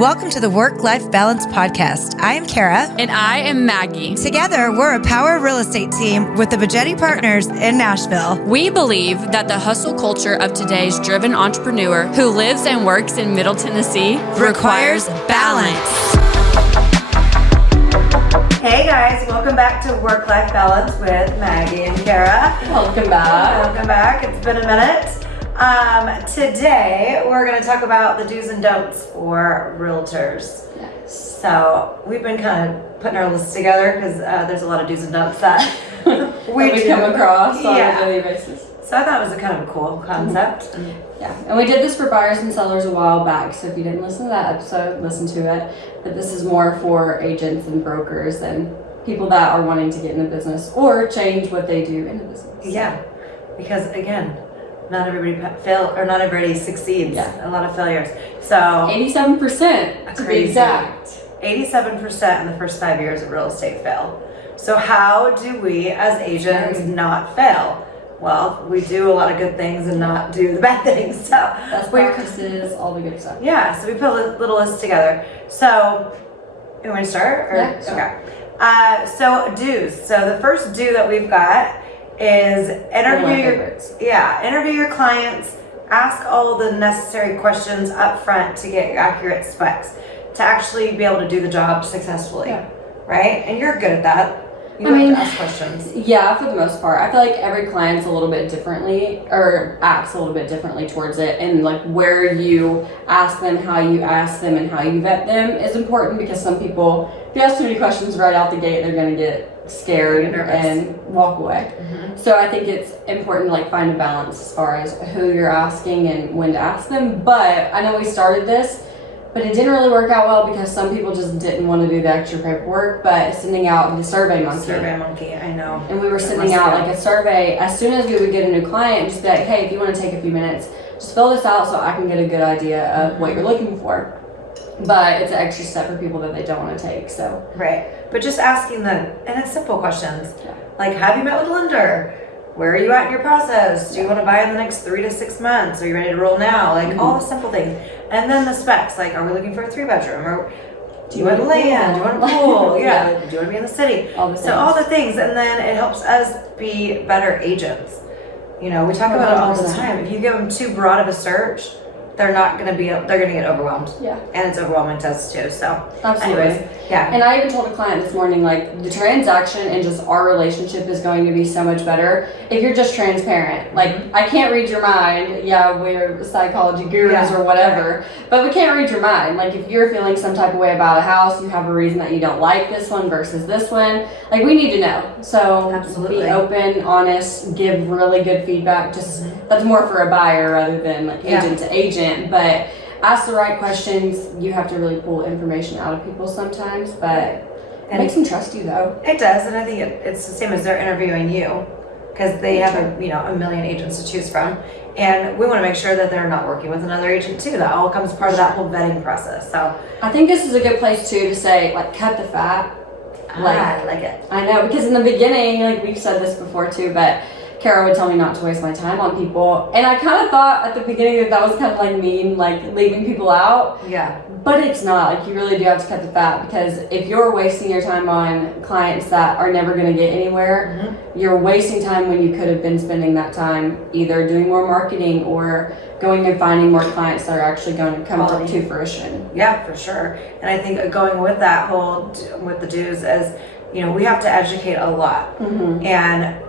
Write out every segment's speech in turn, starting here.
Welcome to the Work-Life Balance Podcast. I am Kara. And I am Maggie. Together, we're a power real estate team with the Bajetti Partners in Nashville. We believe that the hustle culture of today's driven entrepreneur who lives and works in Middle Tennessee requires balance. Hey guys, welcome back to Work-Life Balance with Maggie and Kara. Welcome back. Welcome back. It's been a minute. Today, we're going to talk about the do's and don'ts for realtors. Yes. So, we've been kind of putting our lists together because there's a lot of do's and don'ts that we come across on a daily basis. So, I thought it was a kind of a cool concept. Mm-hmm. Yeah, and we did this for buyers and sellers a while back, so if you didn't listen to that episode, listen to it. But this is more for agents and brokers and people that are wanting to get in the business or change what they do in the business. Yeah, because again, not everybody not everybody succeeds. Yeah. A lot of failures. So 87% to be exact. 87% in the first 5 years of real estate fail. So how do we as agents not fail? Well, we do a lot of good things and not do the bad things. So best practices, all the good stuff. Yeah, so we put a little list together. So you want to start? Yeah. Sure. Okay. So do's. So the first do that we've got is interview your clients, ask all the necessary questions up front to get accurate specs, to actually be able to do the job successfully, right? And you're good at that. You have to ask questions. Yeah, for the most part. I feel like every client's a little bit differently, or acts a little bit differently towards it, and like where you ask them, how you ask them, and how you vet them is important, because some people, if you ask too many questions right out the gate, they're going to get scared and walk away. Mm-hmm. So I think it's important to like find a balance as far as who you're asking and when to ask them. But I know we started this, but it didn't really work out well because some people just didn't want to do the extra paperwork. But sending out the Survey Monkey, I know. And we were sending out like a survey as soon as we would get a new client, just be like, hey, if you want to take a few minutes, just fill this out so I can get a good idea of what you're looking for. But it's an extra step for people that they don't want to take. So right, but just asking them, and it's simple questions like, have you met with a lender? Where are you at in your process? Do you want to buy in the next 3 to 6 months? Are you ready to roll now? Like all the simple things. And then the specs, like, are we looking for a 3-bedroom? Or do you want land? Do you want a pool? Do you want to be in the city? All the things. And then it helps us be better agents. You know, we talk about it all the time. If you give them too broad of a search, they're going to get overwhelmed. Yeah. And it's overwhelming to us too. So absolutely. Anyways, yeah. And I even told a client this morning, like, the transaction and just our relationship is going to be so much better if you're just transparent. Like, I can't read your mind. Yeah, we're psychology gurus or whatever, but we can't read your mind. Like, if you're feeling some type of way about a house, you have a reason that you don't like this one versus this one. Like, we need to know. So be open, honest, give really good feedback. Just that's more for a buyer rather than like agent to agent. But ask the right questions. You have to really pull information out of people sometimes, but it makes them trust you though. It does, and I think it's the same as they're interviewing you, because they have a million agents to choose from, and we want to make sure that they're not working with another agent too. That all comes part of that whole vetting process. So I think this is a good place too to say, like, cut the fat. I like it. I know, because in the beginning, like we've said this before too, but Kara would tell me not to waste my time on people. And I kind of thought at the beginning that was kind of like mean, like leaving people out. Yeah. But it's not. Like, you really do have to cut the fat, because if you're wasting your time on clients that are never going to get anywhere, you're wasting time when you could have been spending that time either doing more marketing or going and finding more clients that are actually going to come to fruition. Yeah, for sure. And I think going with that with the dues is, we have to educate a lot. And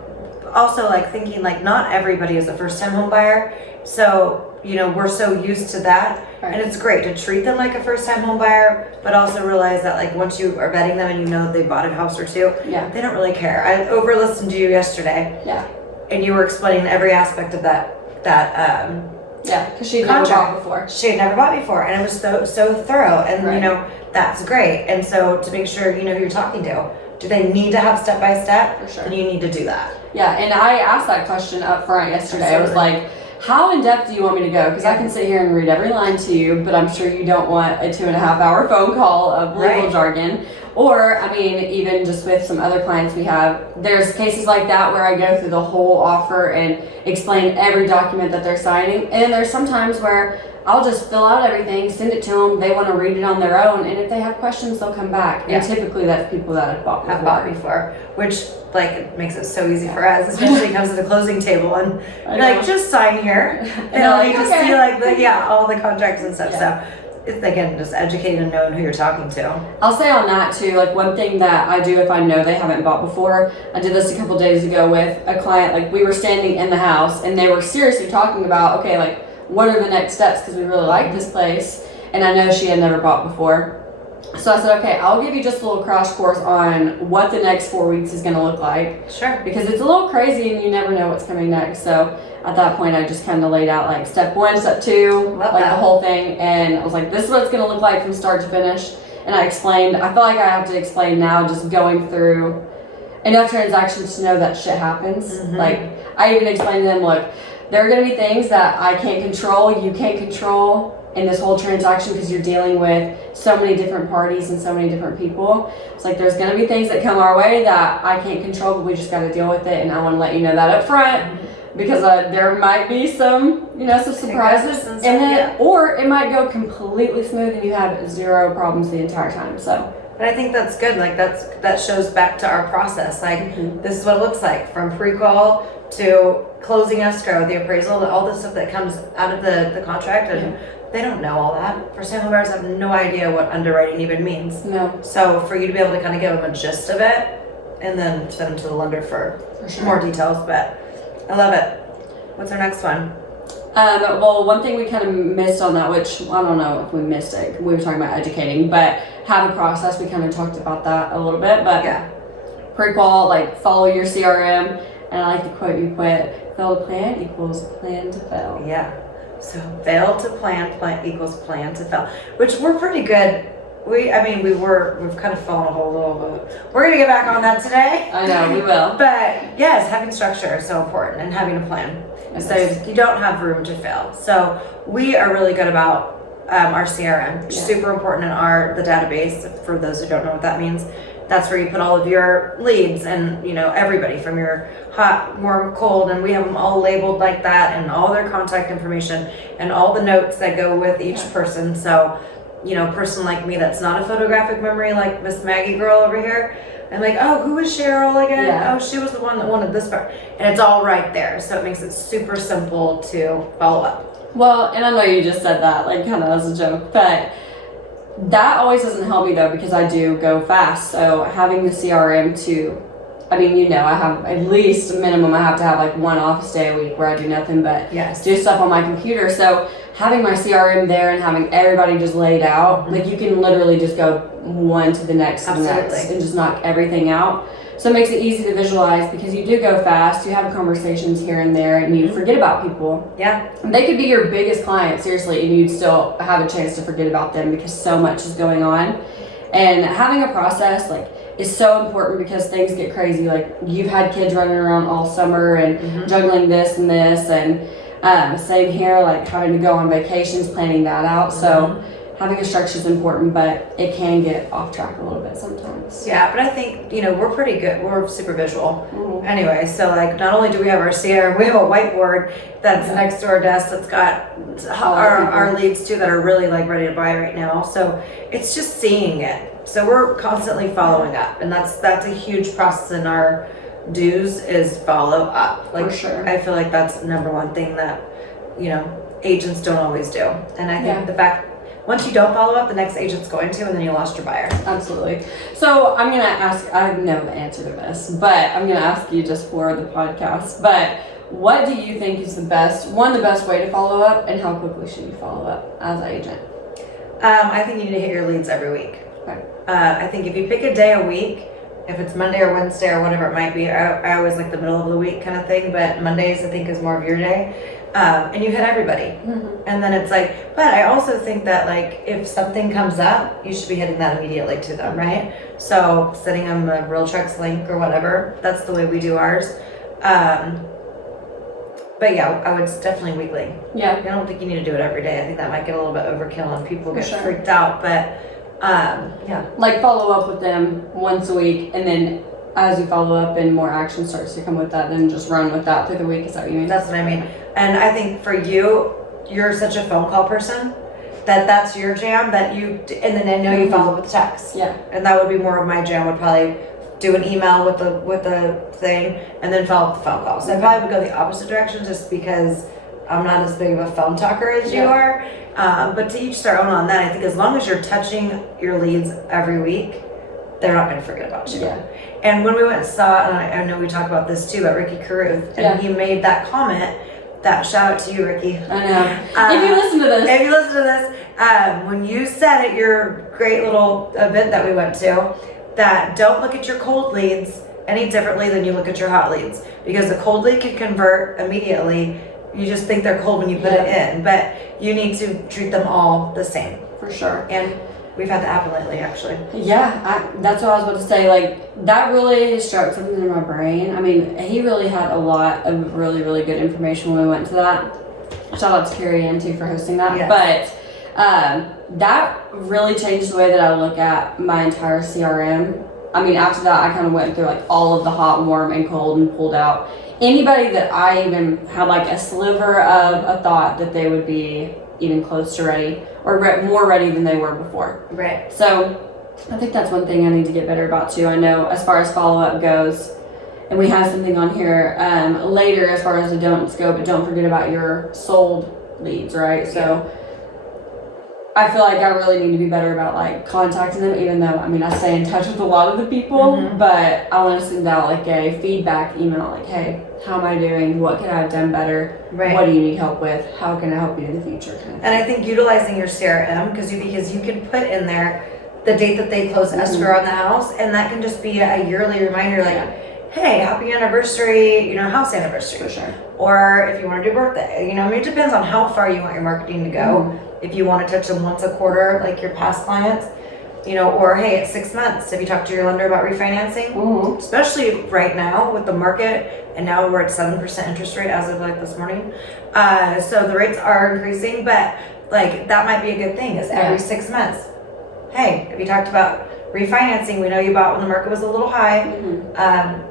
also, like, thinking like not everybody is a first-time home buyer, so we're so used to that, and it's great to treat them like a first-time home buyer, but also realize that, like, once you are vetting them and they bought a house or two, they don't really care. I over-listened to you yesterday, and you were explaining every aspect of that because she had never bought before. She had never bought before, and it was so thorough, and that's great. And so to make sure who you're talking to. Do they need to have step-by-step? For sure. Then you need to do that. Yeah, and I asked that question up front yesterday. I was like, how in depth do you want me to go? Because I can sit here and read every line to you, but I'm sure you don't want a 2.5-hour phone call of legal jargon. Or, I mean, even just with some other clients we have, there's cases like that where I go through the whole offer and explain every document that they're signing. And then there's some times where I'll just fill out everything, send it to them. They want to read it on their own, and if they have questions, they'll come back. And typically, that's people that have bought before. Which like it makes it so easy for us, especially when it comes to the closing table and you're like, just sign here. They don't need to see like all the contracts and stuff. So it's again just educating and knowing who you're talking to. I'll say on that too, like one thing that I do if I know they haven't bought before, I did this a couple days ago with a client. Like we were standing in the house and they were seriously talking about, okay, like what are the next steps, because we really like this place and I know she had never bought before. So I said, okay, I'll give you just a little crash course on what the next 4 weeks is going to look like. Sure. Because it's a little crazy and you never know what's coming next. So at that point, I just kind of laid out like step 1, step 2, the whole thing. And I was like, this is what it's going to look like from start to finish. And I explained, I feel like I have to explain now, just going through enough transactions to know that shit happens. Mm-hmm. Like I even explained to them, look, there are going to be things that I can't control, you can't control in this whole transaction because you're dealing with so many different parties and so many different people. It's like there's going to be things that come our way that I can't control, but we just got to deal with it. And I want to let you know that up front because there might be some, some surprises, and then or it might go completely smooth and you have zero problems the entire time. So. But I think that's good. Like that shows back to our process. Like this is what it looks like from pre-qual to closing escrow, the appraisal, all the stuff that comes out of the contract, and they don't know all that. First-time buyers have no idea what underwriting even means. No. So for you to be able to kind of give them a gist of it, and then send them to the lender for more details. But I love it. What's our next one? Well, one thing we kind of missed on that, which I don't know if we missed it. We were talking about educating, but have a process. We kind of talked about that a little bit, but pre-qual, like follow your CRM. And I like the quote you put, fail to plan equals plan to fail. Yeah. So fail to plan equals plan to fail, which we're pretty good. We've kind of fallen a whole little bit. We're going to get back on that today. I know, we will. But yes, having structure is so important and having a plan. Yes. So you don't have room to fail. So we are really good about our CRM, super important in the database. For those who don't know what that means, that's where you put all of your leads and everybody from your hot, warm, cold, and we have them all labeled like that, and all their contact information and all the notes that go with each person. So a person like me that's not a photographic memory like Miss Maggie girl over here, I'm like, oh, who was Cheryl again? Oh, she was the one that wanted this part, and it's all right there. So it makes it super simple to follow up. Well, and I know you just said that like kind of as a joke, but that always doesn't help me though, because I do go fast. So having the CRM I have at least minimum, I have to have like one office day a week where I do nothing but do stuff on my computer. So having my CRM there and having everybody just laid out, like you can literally just go one to the next to the next and just knock everything out. So it makes it easy to visualize because you do go fast, you have conversations here and there, and you forget about people. Yeah. They could be your biggest client, seriously, and you'd still have a chance to forget about them because so much is going on. And having a process, is so important because things get crazy. Like, you've had kids running around all summer and juggling this and this, and same here, like having to go on vacations, planning that out. So having a structure is important, but it can get off track a little bit sometimes. Yeah, but I think, we're pretty good. We're super visual. Anyway, so not only do we have our CRM, we have a whiteboard that's next to our desk that's got our leads too that are really ready to buy right now. So it's just seeing it. So we're constantly following up, and that's a huge process in our dues is follow up. For sure. I feel like that's number one thing that, agents don't always do. And I think the fact once you don't follow up, the next agent's going to, and then you lost your buyer. Absolutely. So I'm going to ask, I know the answer to this, but I'm going to ask you just for the podcast, but what do you think is the best way to follow up, and how quickly should you follow up as an agent? I think you need to hit your leads every week. Okay. I think if you pick a day a week, if it's Monday or Wednesday or whatever it might be, I always like the middle of the week kind of thing, but Mondays I think is more of your day. And you hit everybody. And then it's but I also think that if something comes up, you should be hitting that immediately to them, right? So sending them a Realtors link or whatever, that's the way we do ours. But yeah, I would definitely weekly. Yeah. I don't think you need to do it every day. I think that might get a little bit overkill and people get freaked out, but Yeah. Like follow up with them once a week, and then as you follow up and more action starts to come with that, then just run with that through the week. Is that what you mean? That's what I mean. And I think for you, you're such a phone call person that that's your jam that you, and then I know you follow up with text. Yeah. And that would be more of my jam, would probably do an email with the thing and then follow up the phone call. So I probably would go the opposite direction just because I'm not as big of a phone talker as you are. But to each their own on that. I think as long as you're touching your leads every week, they're not going to forget about you. Yeah. And when we went and saw, and I know we talked about this too, about Ricky Caruth, and he made that comment, that shout out to you, Ricky. I know. If you listen to this. If you listen to this, when you said at your great little event that we went to, that don't look at your cold leads any differently than you look at your hot leads. Because the cold lead can convert immediately. You just think they're cold when you put it in. But you need to treat them all the same. For sure. And we've had that happen lately, actually. Yeah, that's what I was about to say. Like, that really struck something in my brain. I mean, he really had a lot of really, really good information when we went to that. Shout out to Kara and too for hosting that. Yes. But that really changed the way that I look at my entire CRM. I mean, after that, I kind of went through like all of the hot, warm, and cold and pulled out anybody that I even had like a sliver of a thought that they would be even close to ready or more ready than they were before. Right. So I think that's one thing I need to get better about too. I know as far as follow-up goes, and we have something on here later as far as the don'ts go, but don't forget about your sold leads, right? So I feel like I really need to be better about like contacting them, even though, I mean, I stay in touch with a lot of the people, but I want to send out like a feedback email, like, hey, how am I doing? What could I have done better? Right. What do you need help with? How can I help you in the future? And I think utilizing your CRM, because you can put in there the date that they close escrow on the house, and that can just be a yearly reminder, like, hey, happy anniversary, house anniversary. For sure. Or if you want to do birthday, I mean, it depends on how far you want your marketing to go. If you want to touch them once a quarter, like your past clients, or hey, it's 6 months. Have you talked to your lender about refinancing? Especially right now with the market, and now we're at 7% interest rate as of like this morning. So the rates are increasing, but like that might be a good thing is every 6 months. Hey, have you talked about refinancing? We know you bought when the market was a little high.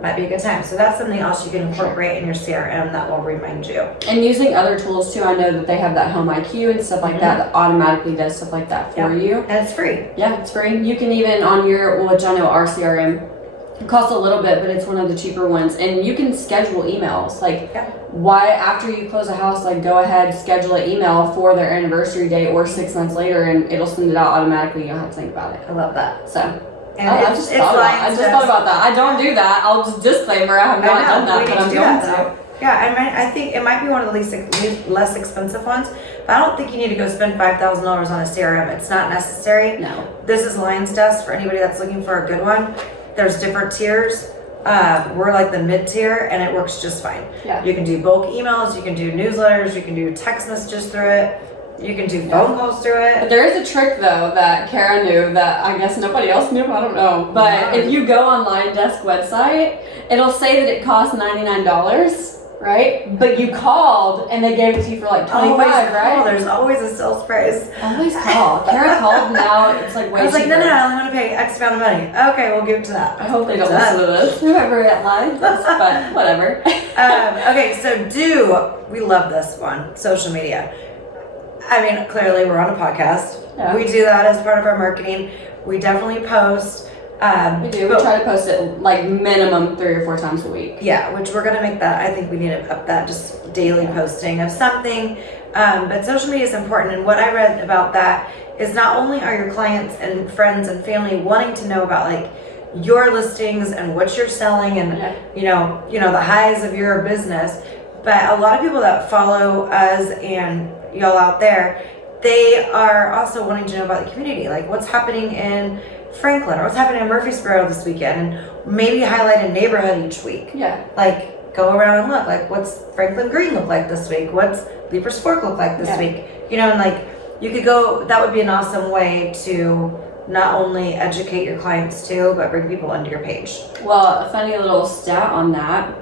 Might be a good time. So that's something else you can incorporate in your CRM that will remind you. And using other tools too. I know that they have that Home IQ and stuff like that automatically does stuff like that for you. And it's free. Yeah, it's free. You can even on which I know our CRM, it costs a little bit, but it's one of the cheaper ones. And you can schedule emails. Like, why after you close a house, like go ahead, schedule an email for their anniversary date or 6 months later, and it'll send it out automatically. You don't have to think about it. I love that. So. And I just thought about that. I don't do that. I'll just disclaimer, I have not done that, but I'm going to. Yeah, I think it might be one of the less expensive ones, but I don't think you need to go spend $5,000 on a CRM. It's not necessary. No. This is Lion's Desk for anybody that's looking for a good one. There's different tiers. We're like the mid tier, and it works just fine. Yeah. You can do bulk emails, you can do newsletters, you can do text messages through it. You can do phone calls through it. But there is a trick though that Kara knew that I guess nobody else knew. I don't know. But if you go on Lion Desk website, it'll say that it costs $99, right? But you called and they gave it to you for like $25, right? There's always a sales price. Always call. Kara called now. It's like way I was like, cheaper. no, I only want to pay X amount of money. Okay, we'll give it to that. I hope they don't listen to this. Whoever at Lion Desk, but whatever. Okay, so we love this one, social media. I mean, clearly we're on a podcast. Yeah. We do that as part of our marketing. We definitely post. We do. We try to post it like minimum 3 or 4 times a week. Yeah, which we're going to make that. I think we need to up that, just daily posting of something. But social media is important. And what I read about that is not only are your clients and friends and family wanting to know about like your listings and what you're selling and the highs of your business, but a lot of people that follow us and y'all out there, they are also wanting to know about the community, like what's happening in Franklin or what's happening in Murfreesboro this weekend, and maybe highlight a neighborhood each week. Yeah. Like go around and look, like what's Franklin Green look like this week? What's Leapers Fork look like this week? And like you could go, that would be an awesome way to not only educate your clients too, but bring people onto your page. Well, a funny little stat on that,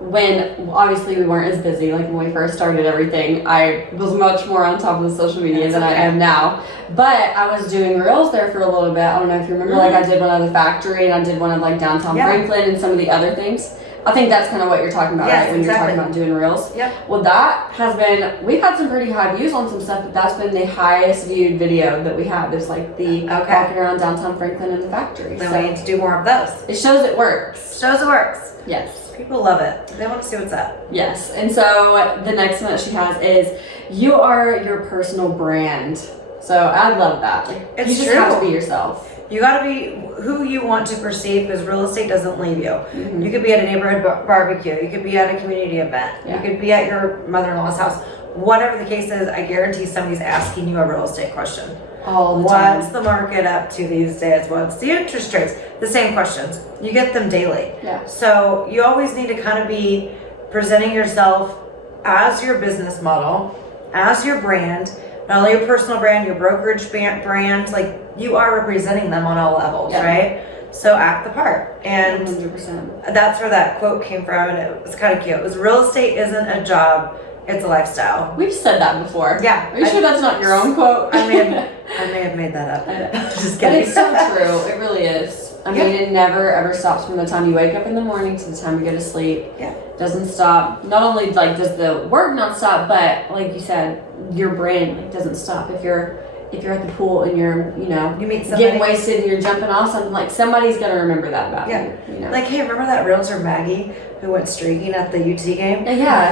when obviously we weren't as busy, like when we first started everything, I was much more on top of the social media than I am now. But I was doing reels there for a little bit. I don't know if you remember, like I did one at the factory and I did one at like downtown Franklin and some of the other things. I think that's kind of what you're talking about, right? When you're talking about doing reels. Yep. Well, that has been, we've had some pretty high views on some stuff, but that's been the highest viewed video that we have. It's like the walking around downtown Franklin in the factory. Then we need to do more of those. It shows it works. Shows it works. Yes. People love it. They want to see what's up. Yes. And so the next one that she has is, you are your personal brand. So I love that. Like, It's you just true. have to be yourself. You got to be who you want to perceive, because real estate doesn't leave you. You could be at a neighborhood barbecue. You could be at a community event. You could be at your mother-in-law's house. Whatever the case is, I guarantee somebody's asking you a real estate question. All the time. What's the market up to these days? What's the interest rates? The same questions. You get them daily. Yeah. So you always need to kind of be presenting yourself as your business model, as your brand, not only your personal brand, your brokerage brand, like you are representing them on all levels, right? So act the part. And 100%. that's where that quote came from, and it was kind of cute. It was, real estate isn't a job, it's a lifestyle. We've said that before. Yeah. Are you sure that's not your own quote? I may have made that up. Just But kidding. it's so true. It really is. I mean, it never ever stops from the time you wake up in the morning to the time you go to sleep. Yeah. Doesn't stop. Not only like does the work not stop, but like you said, your brand like, doesn't stop. If you're at the pool and you're, you meet somebody, getting wasted and you're jumping off something, like somebody's gonna remember that about you. You know? Like, hey, remember that realtor Maggie who went streaking at the UT game? Yeah.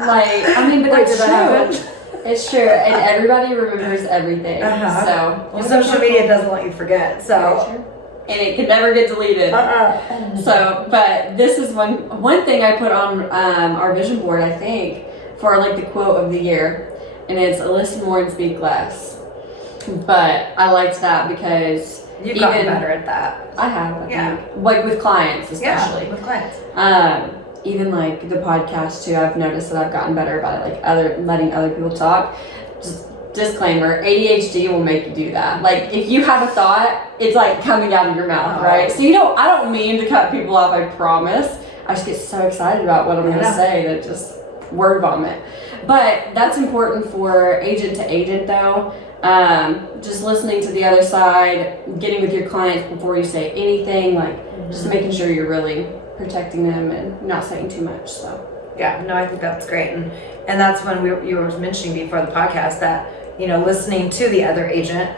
Like, I mean, but Wait, that's did that true. It's true, and everybody remembers everything. So well, social media doesn't let you forget. So. And it can never get deleted. So, but this is one thing I put on our vision board, I think, for like the quote of the year, and it's listen more and speak less. But I liked that because you've gotten better at that. I have, I think. Like with clients, especially. Yeah, with clients. Even like the podcast too, I've noticed that I've gotten better about it, like letting other people talk. Just disclaimer, ADHD will make you do that. Like if you have a thought, it's like coming out of your mouth, right? So I don't mean to cut people off, I promise. I just get so excited about what I'm going to say that just word vomit. But that's important for agent to agent though. Just listening to the other side, getting with your clients before you say anything, like just making sure you're really protecting them and not saying too much. So yeah, no, I think that's great, and that's when you were mentioning before the podcast that listening to the other agent,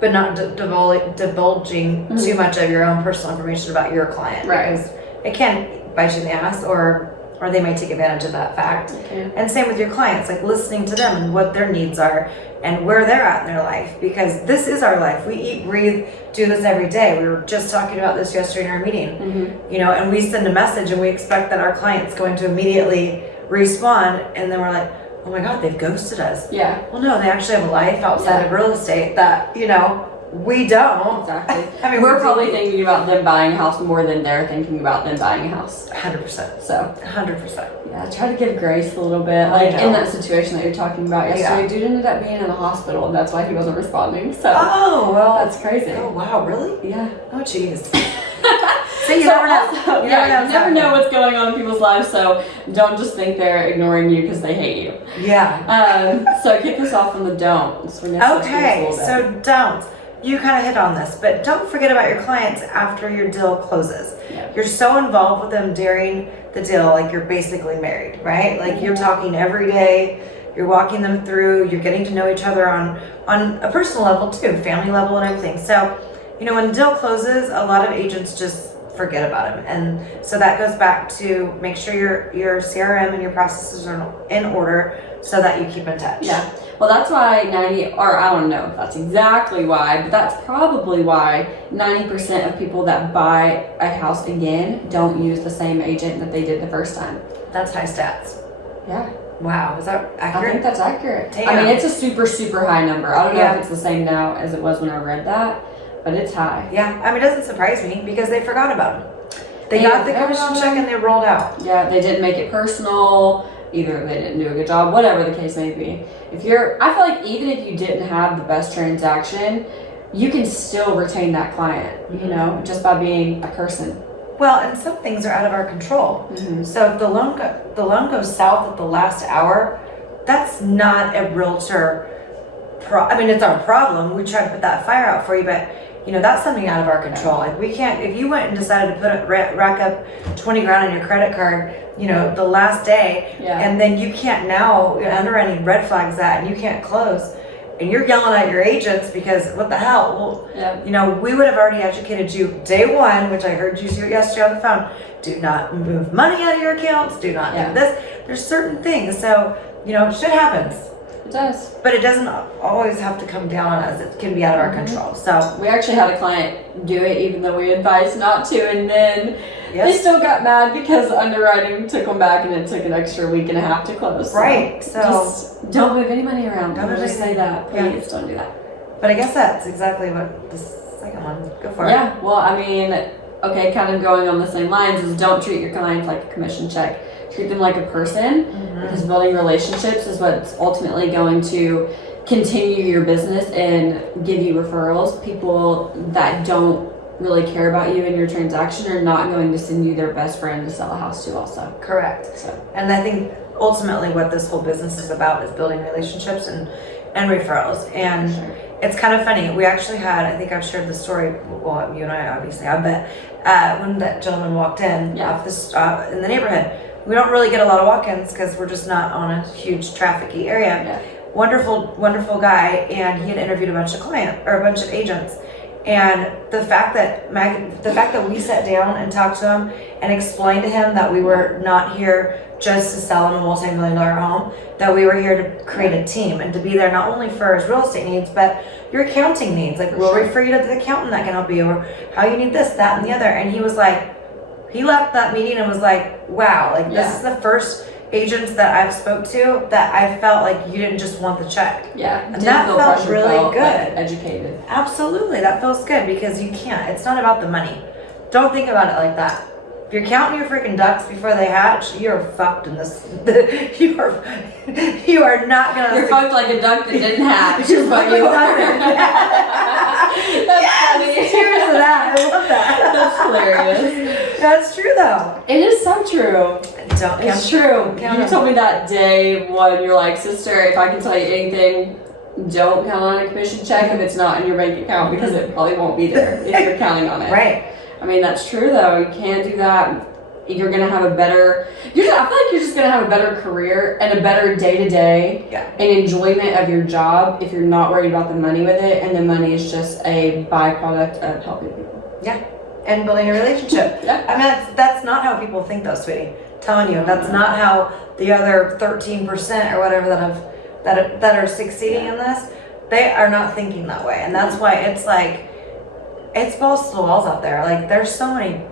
but not divulging too much of your own personal information about your client, because it can bite you in the ass, or they may take advantage of that fact. And same with your clients, like listening to them and what their needs are and where they're at in their life, because this is our life. We eat, breathe, do this every day. We were just talking about this yesterday in our meeting. And we send a message and we expect that our client's going to immediately respond, and then we're like, oh my God, they've ghosted us. Yeah. Well, no, they actually have a life outside of real estate that, we don't. Exactly. I mean, we're probably thinking about them buying a house more than they're thinking about them buying a house. 100%. So 100%. Yeah, try to give grace a little bit. Like in that situation that you're talking about yesterday, dude ended up being in the hospital, and that's why he wasn't responding. So that's crazy. Oh wow, really? Yeah. Oh jeez. So you never know. You never know what's going on in people's lives, so don't just think they're ignoring you because they hate you. Yeah. So kick us off on the don'ts. Okay, so don'ts. You kind of hit on this, but don't forget about your clients after your deal closes. Yeah. You're so involved with them during the deal, like you're basically married, right? Like you're talking every day, you're walking them through, you're getting to know each other on a personal level too, family level and everything. So, when the deal closes, a lot of agents just forget about them. And so that goes back to make sure your CRM and your processes are in order so that you keep in touch. Yeah. Well, that's why I don't know if that's exactly why, but that's probably why 90% of people that buy a house again don't use the same agent that they did the first time. That's high stats. Yeah. Wow, is that accurate? I think that's accurate. Damn. I mean, it's a super, super high number. I don't know if it's the same now as it was when I read that, but it's high. Yeah, I mean, it doesn't surprise me because they forgot about them. They got the commission check and they rolled out. Yeah, they didn't make it personal. Either they didn't do a good job, whatever the case may be. I feel like even if you didn't have the best transaction, you can still retain that client, just by being a person. Well, and some things are out of our control. Mm-hmm. So if the loan goes south at the last hour, that's not a realtor. I mean, it's our problem. We try to put that fire out for you, but that's something out of our control. Like we can't. If you went and decided to rack up 20 grand on your credit card, the last day, and then you can't now underwriting red flags that, and you can't close. And you're yelling at your agents because what the hell? Well, we would have already educated you day one, which I heard you do yesterday on the phone. Do not move money out of your accounts. Do not do this. There's certain things. So, shit happens. It does. But it doesn't always have to come down on us. It can be out of our control. So we actually had a client do it even though we advised not to, and then they still got mad because underwriting took them back and it took an extra week and a half to close. Right. So just don't move any money around. Don't just say that. Please don't do that. But I guess that's exactly what the second one. Go for it. Yeah. Well, I mean, okay, kind of going on the same lines is don't treat your clients like a commission check. Treat them like a person, because building relationships is what's ultimately going to continue your business and give you referrals. People that don't really care about you and your transaction are not going to send you their best friend to sell a house to also. Correct. So. And I think ultimately what this whole business is about is building relationships and referrals. And it's kind of funny. We actually had, I think I've shared the story, well, you and I obviously have, but when that gentleman walked in off this in the neighborhood, we don't really get a lot of walk-ins because we're just not on a huge traffic-y area. Yeah. Wonderful guy, and he had interviewed a bunch of agents. And the fact that we sat down and talked to him and explained to him that we were not here just to sell him a multi-million-dollar home, that we were here to create a team and to be there not only for his real estate needs, but your accounting needs. Like, we'll refer you to the accountant that can help you, or how you need this, that, and the other. And he was like, he left that meeting and was like, wow, like this is the first agents that I've spoke to that I felt like you didn't just want the check. Yeah. And that felt really good. Like educated. Absolutely. That feels good because you can't. It's not about the money. Don't think about it like that. If you're counting your freaking ducks before they hatch, you're fucked in this. You are not gonna. You're fucked like a duck that didn't hatch. You're fucked like a duck. That's funny. Cheers to that. I love that. That's hilarious. That's true though. It is so true. It's true. You told me that day when you're like, sister, if I can tell you anything, don't count on a commission check if it's not in your bank account, because it probably won't be there if you're counting on it. Right. I mean, that's true though. You can't do that. You're gonna have a better. I feel like you're just gonna have a better career and a better day-to-day and enjoyment of your job if you're not worried about the money with it, and the money is just a byproduct of helping people. Yeah, and building a relationship. I mean, that's not how people think, though, sweetie. Telling you, that's not how the other 13% or whatever that are succeeding in this. They are not thinking that way, and that's why it's like it's balls to the walls out there. Like, there's so many.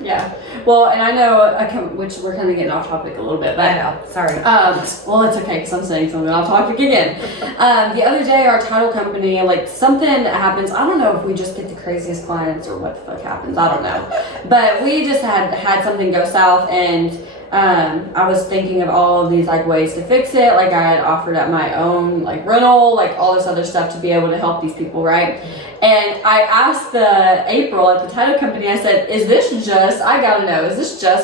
Yeah. Well, and I know, which we're kind of getting off topic a little bit, but I know. Sorry. Well, it's okay because I'm saying something off topic again. The other day, our title company, like, something happens. I don't know if we just get the craziest clients or what the fuck happens. I don't know. But we just had something go south, and I was thinking of all of these like ways to fix it. Like, I had offered up my own like rental, like all this other stuff to be able to help these people, right? And I asked April at the title company, I said, is this just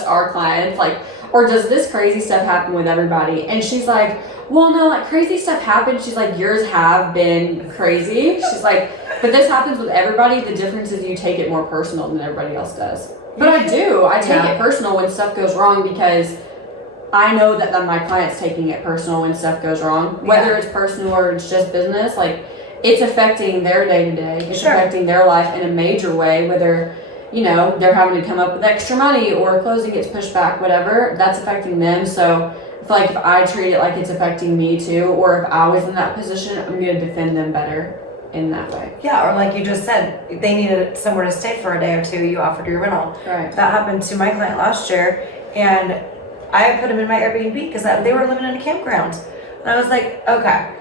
our clients? Like, or does this crazy stuff happen with everybody? And she's like, well, no, like crazy stuff happens. She's like, yours have been crazy. She's like, but this happens with everybody. The difference is you take it more personal than everybody else does. But I do. I take it personal when stuff goes wrong, because I know that my client's taking it personal when stuff goes wrong. Whether it's personal or it's just business, like, it's affecting their day-to-day. It's affecting their life in a major way, whether, they're having to come up with extra money or closing gets pushed back, whatever, that's affecting them. So I feel like if I treat it like it's affecting me too, or if I was in that position, I'm going to defend them better in that way. Yeah, or like you just said, they needed somewhere to stay for a day or two, you offered your rental. Right. That happened to my client last year, and I put them in my Airbnb because they were living in a campground. And I was like, okay,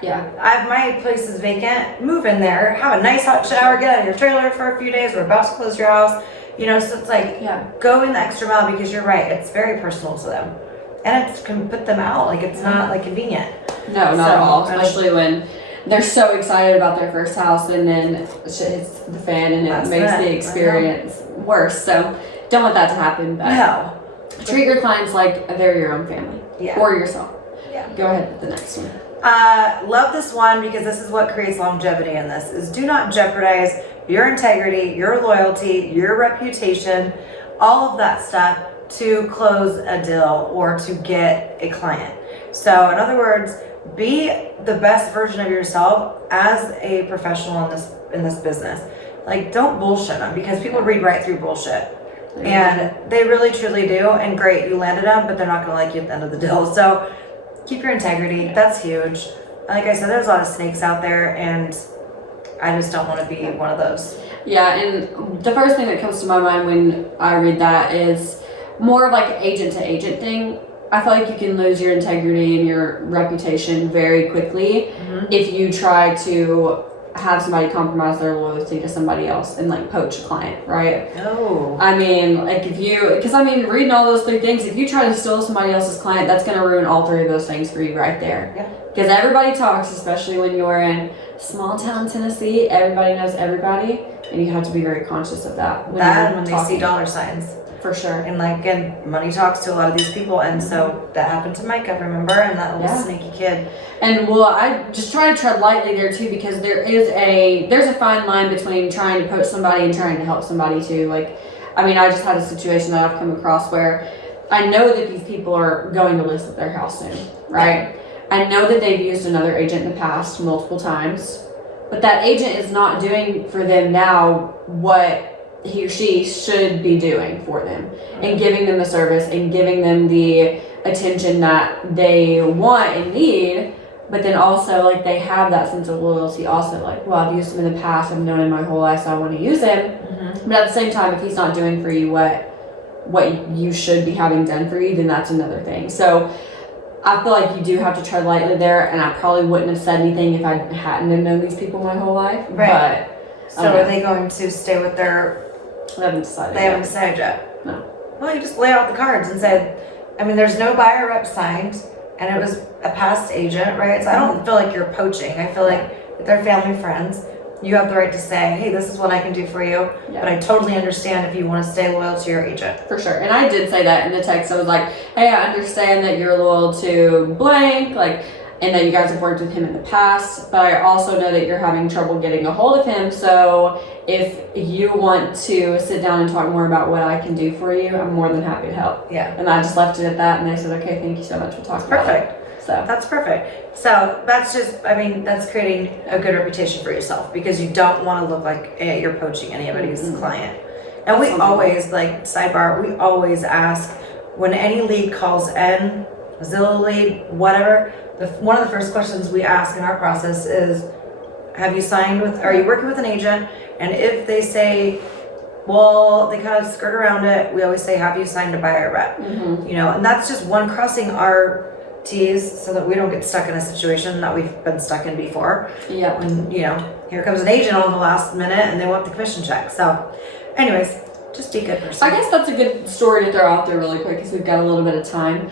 my place is vacant, move in there, have a nice hot shower, get out of your trailer for a few days, we're about to close your house. So it's like, going the extra mile, because you're right, it's very personal to them. And it can put them out, like, it's not like convenient. No, not at all, especially when they're so excited about their first house and then shit hits the fan and it makes the experience worse. So don't want that to happen. But No. treat your clients like they're your own family. Yeah. Or yourself. Yeah. Go ahead with the next one. Love this one because this is what creates longevity in this, is do not jeopardize your integrity, your loyalty, your reputation, all of that stuff to close a deal or to get a client. So in other words, be the best version of yourself as a professional in this business. Like, don't bullshit them, because people read right through bullshit. And they really truly do. And great, you landed them, but they're not going to like you at the end of the deal. So keep your integrity. That's huge. Like I said, there's a lot of snakes out there, and I just don't want to be one of those. Yeah, and the first thing that comes to my mind when I read that is more of like an agent to agent thing. I feel like you can lose your integrity and your reputation very quickly if you try to have somebody compromise their loyalty to somebody else and like poach a client, right? Oh. I mean, like reading all those 3 things, if you try to steal somebody else's client, that's going to ruin all 3 of those things for you right there. Yeah. Because everybody talks, especially when you're in small town Tennessee, everybody knows everybody, and you have to be very conscious of that. When they see dollar signs. For sure. And like, again, money talks to a lot of these people, and so that happened to Micah, remember? And that little sneaky kid. And well, I just try to tread lightly there too, because there's a fine line between trying to poach somebody and trying to help somebody too. Like, I mean, I just had a situation that I've come across where I know that these people are going to list at their house soon, right? I know that they've used another agent in the past multiple times, but that agent is not doing for them now what he or she should be doing for them, and giving them the service and giving them the attention that they want and need. But then also, like, they have that sense of loyalty also, like, well, I've used him in the past, I've known him my whole life, so I want to use him. But at the same time, if he's not doing for you what you should be having done for you, then that's another thing. So I feel like you do have to tread lightly there, and I probably wouldn't have said anything if I hadn't have known these people my whole life. Right. But So are they going to stay with their... I haven't decided They haven't decided yet? No. Well, you just lay out the cards and said, I mean, there's no buyer rep signed, and it was a past agent, right? So I don't feel like you're poaching. I feel like if they're family friends, you have the right to say, hey, this is what I can do for you. Yeah. But I totally understand if you want to stay loyal to your agent. For sure. And I did say that in the text. I was like, hey, I understand that you're loyal to blank, like, and that you guys have worked with him in the past, but I also know that you're having trouble getting a hold of him. So if you want to sit down and talk more about what I can do for you, I'm more than happy to help. Yeah. And I just left it at that, and they said, okay, thank you so much. We'll talk about it. Perfect. So That's perfect. So that's just, I mean, that's creating a good reputation for yourself, because you don't want to look like you're poaching anybody's client. And we always, like, sidebar, we always ask when any lead calls in, Zillow lead, whatever, one of the first questions we ask in our process is, are you working with an agent? And if they say, well, they kind of skirt around it, we always say, have you signed a buyer rep? You know, and that's just one, crossing our T's so that we don't get stuck in a situation that we've been stuck in before. yeah. When, you know, here comes an agent on the last minute and they want the commission check. So anyways, just be a good person. I guess that's a good story to throw out there really quick, because we've got a little bit of time.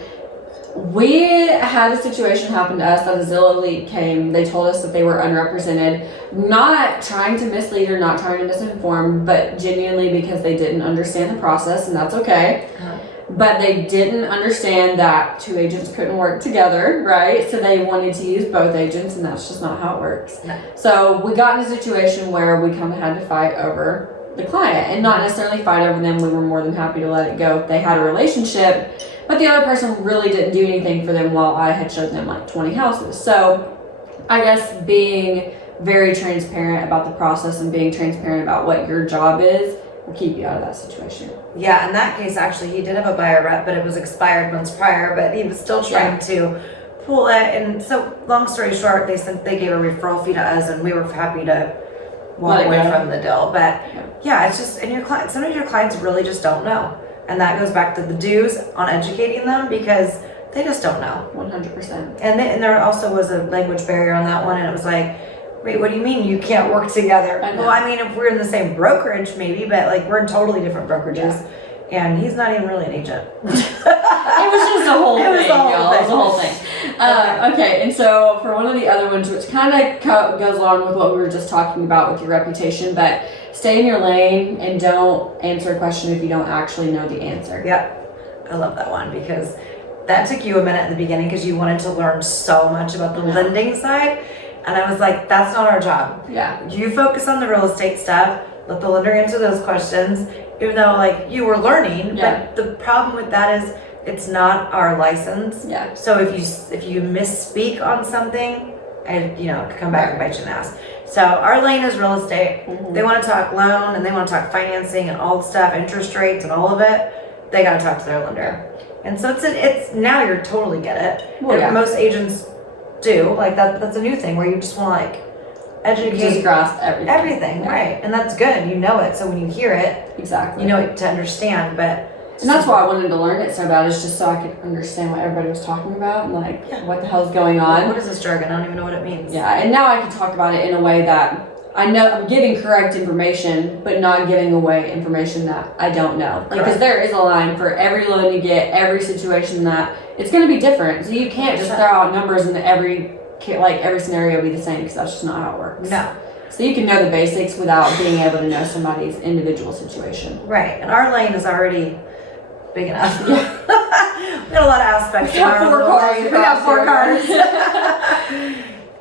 We had a situation happen to us that a Zillow lead came. They told us that they were unrepresented, not trying to mislead or not trying to misinform, but genuinely because they didn't understand the process, and that's okay. But they didn't understand that 2 agents couldn't work together, right? So they wanted to use both agents, and that's just not how it works. No. So we got in a situation where we kind of had to fight over the client, and not necessarily fight over them. We were more than happy to let it go if they had a relationship, but the other person really didn't do anything for them while I had showed them like 20 houses. So I guess being very transparent about the process and being transparent about what your job is will keep you out of that situation. Yeah, in that case, actually, he did have a buyer rep, but it was expired months prior, but he was still trying to pull it. And so, long story short, they gave a referral fee to us, and we were happy to walk away from the deal. But yeah, it's just, and sometimes your clients really just don't know. And that goes back to the dues on educating them, because they just don't know. 100%. And there also was a language barrier on that one, and it was like, wait, what do you mean you can't work together? Well, I mean, if we're in the same brokerage, maybe, but like we're in totally different brokerages. and he's not even really an agent. It was just a whole thing, y'all. It was a whole thing. Okay, and so for one of the other ones, which kind of goes along with what we were just talking about with your reputation, but stay in your lane and don't answer a question if you don't actually know the answer. Yep, I love that one because that took you a minute in the beginning because you wanted to learn so much about the lending side, and I was like, that's not our job. Yeah. You focus on the real estate stuff, let the lender answer those questions, even though like you were learning, but the problem with that is it's not our license. Yeah. So if you misspeak on something, and it could come back and bite you in the ass. So our lane is real estate. Mm-hmm. They want to talk loan and they want to talk financing and all the stuff, interest rates and all of it. They got to talk to their lender. And so it's now you're totally get it. Well, yeah. Most agents do like that. That's a new thing where you just want to like educate. Just grasp everything. Everything, Yeah. right? And that's good. You know it. So when you hear it, Exactly. you know it to understand. But and that's why I wanted to learn it so bad, is just so I could understand what everybody was talking about and like what the hell's going on. What is this jargon? I don't even know what it means. Yeah, and now I can talk about it in a way that I know I'm giving correct information, but not giving away information that I don't know. Like, because there is a line for every loan you get, every situation that it's going to be different. So you can't just throw out numbers and every scenario be the same, because that's just not how it works. No. So you can know the basics without being able to know somebody's individual situation. Right, and our lane is already big enough. Yeah. We got a lot of aspects. We got 4 cars. We got 4 cars.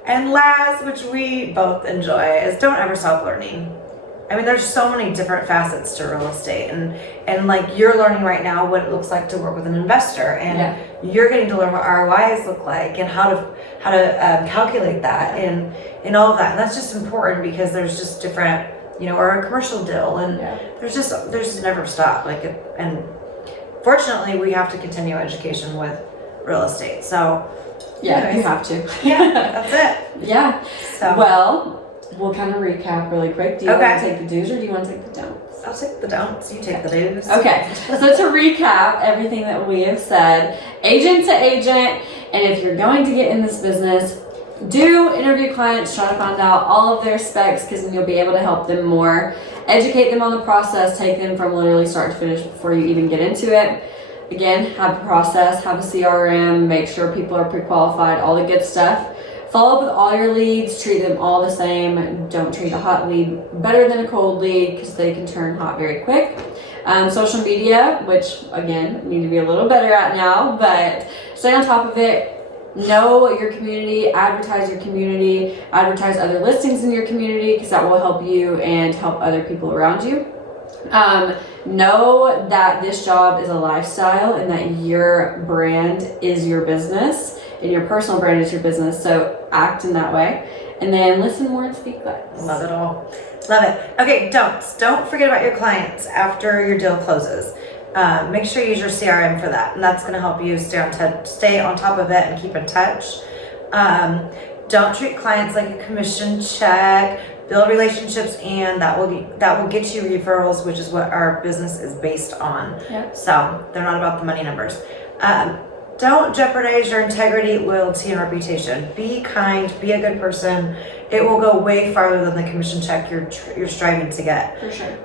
And last, which we both enjoy, is don't ever stop learning. I mean, there's so many different facets to real estate, and like you're learning right now what it looks like to work with an investor, and you're getting to learn what ROIs look like and how to calculate that and all of that. And that's just important because there's just different, or a commercial deal, and there's just never stop. And fortunately, we have to continue education with real estate. So you have to. Yeah, that's it. Yeah. So well, we'll kind of recap really quick. Do you want to take the do's or do you want to take the don'ts? I'll take the don'ts. You take the do's. Okay. So to recap everything that we have said, agent to agent, and if you're going to get in this business, do interview clients, try to find out all of their specs, because then you'll be able to help them more. Educate them on the process, take them from literally start to finish before you even get into it. Again, have a process, have a CRM, make sure people are pre-qualified, all the good stuff. Follow up with all your leads, treat them all the same. Don't treat a hot lead better than a cold lead, because they can turn hot very quick. Social media, which again, need to be a little better at now, but stay on top of it. Know your community, advertise your community, advertise other listings in your community, because that will help you and help other people around you. Know that this job is a lifestyle and that your brand is your business and your personal brand is your business. So act in that way, and then listen more and speak less. Love it all. Love it. Okay, don't forget about your clients after your deal closes. Make sure you use your CRM for that, and that's going to help you stay on top of it and keep in touch. Don't treat clients like a commission check. Build relationships, and that will get you referrals, which is what our business is based on. Yep. So they're not about the money numbers. Don't jeopardize your integrity, loyalty, and reputation. Be kind. Be a good person. It will go way farther than the commission check you're striving to get. For sure.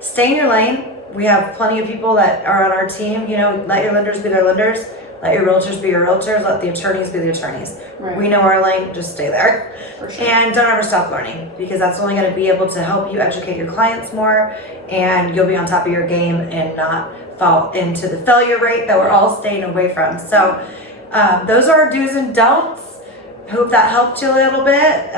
Stay in your lane. We have plenty of people that are on our team. Let your lenders be their lenders. Let your realtors be your realtors. Let the attorneys be the attorneys. Right. We know our lane. Just stay there. For sure. And don't ever stop learning, because that's only going to be able to help you educate your clients more, and you'll be on top of your game and not fall into the failure rate that we're all staying away from. So those are our do's and don'ts. Hope that helped you a little bit.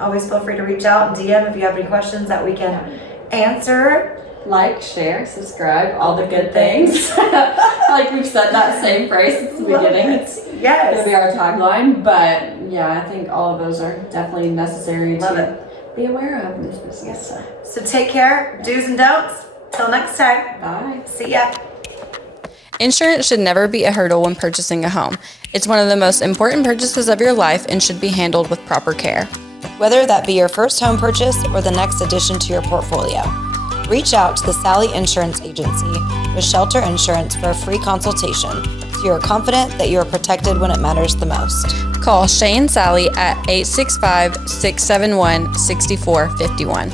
Always feel free to reach out and DM if you have any questions that we can answer. Like, share, subscribe, all the good things. Like we've said that same phrase since the beginning. It's going to be our tagline. But yeah, I think all of those are definitely necessary to be aware of in this business. So take care. Do's and don'ts. Till next time. Bye. See ya. Insurance should never be a hurdle when purchasing a home. It's one of the most important purchases of your life and should be handled with proper care. Whether that be your first home purchase or the next addition to your portfolio. Reach out to the Sally Insurance Agency with Shelter Insurance for a free consultation, so you are confident that you are protected when it matters the most. Call Shay and Sally at 865-671-6451.